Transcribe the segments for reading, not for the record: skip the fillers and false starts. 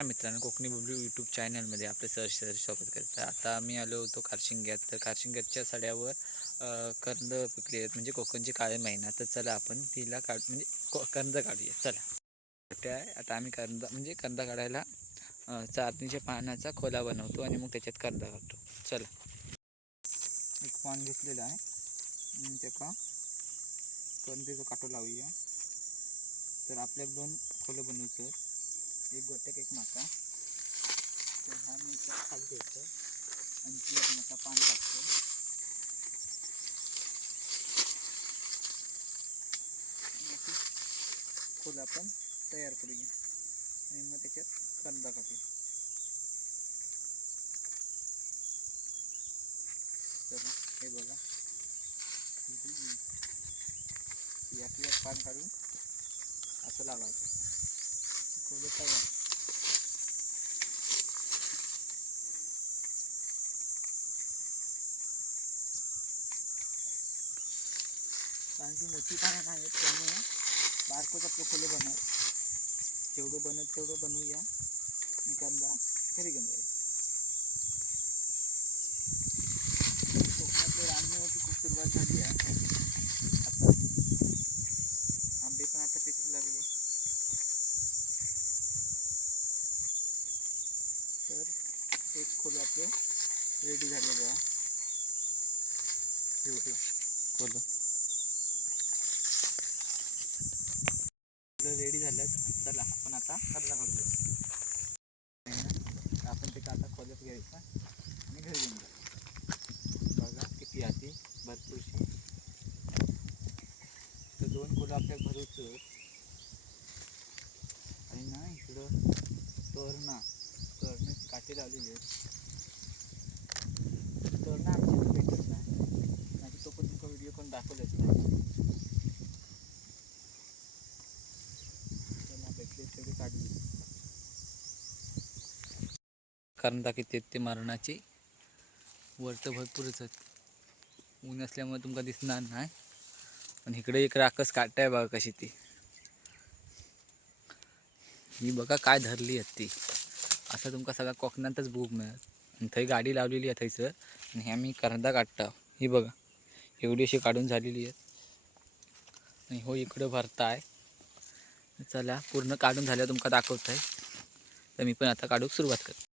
मित्रांनो, कोकणी बबलू यूट्यूब चॅनलमध्ये आपलं सहर्ष स्वागत करतं. आता आम्ही आलो होतो कारशिंग्यात. तर कारशिंग्याच्या सड्यावर कंद पिकले आहेत, म्हणजे कोकणची काळे महिना. तर चला आपण तिला म्हणजे कंद काढूया. चला त्या आता आम्ही कंद काढायला चारणीच्या पानाचा खोला बनवतो आणि मग त्याच्यात कंद काढतो. चला. एक पान घेतलेलं आहे आणि त्याका कंदीचा काटो लावूया. तर आपल्या दोन खोलं बनवतो, एक गोट्याक एक माका. तर हा मी खाली घ्यायचं आणि ती एक मोठा पान टाकतो आणि खोल आपण तयार करूया आणि मग त्याच्यात कांदा काढू. तर हे बघा, यातलं पान काढून असं लावायचं. खोल तयार. कारण की मोठी पानं नाही आहेत, त्यामुळे बारकोच आपलं खोलं बनव. जेवढं बनत तेवढं बनवूया आणि कांदा घरी घेऊन जाऊया. कोकणातल्या रानमेव्याची खूप सुरुवात झाली आहे. आता आंबे पण आता पिकू लागले. तर एक खोलं आपलं रेडी झालेलं आहे. एवढं खोलं रेडी झालं. चला आपण आता कर्जा काढूया. आपण ते काटा खोलत घ्यायचा आणि घरी घेऊन जायचं. बघा किती आधी भरपूरशी. तर दोन खोलं आपल्या भरूचं आणि ना इकडं तोरणाची काठी लावलेली आहेत. तोरणं आमच्या भेटत नाही, तो पण तुमचा व्हिडिओ पण दाखवलेच नाही. भेटले तेवढे काढले. कांदा किती आहेत ते मारणाची वरतं भरपूरच आहेत. ऊन असल्यामुळे तुमका दिसणार नाही, पण इकडे एक राखस काटा आहे बघा कशी ती. ही बघा काय धरली आहेत ती. असं तुमका सगळ्या कोकणातच बूक मिळत. आणि थंय गाडी लावलेली आहे थंयसर आणि ह्या मी कांदा काढता. ही बघा एवढी अशी काढून झालेली आहेत आणि हो इकडं भरताय. चला पूर्ण काढून झाल्या तुमका दाखवत आहे. तर मी पण आता काढूक सुरुवात करतो.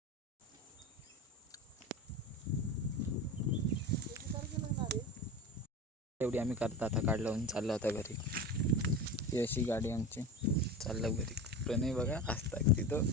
एवढी आम्ही करता आता काढलं म्हणून चाललं होता घरी. ही अशी गाडी आमची चाललं घरी. प्रणय बघा असता तिथं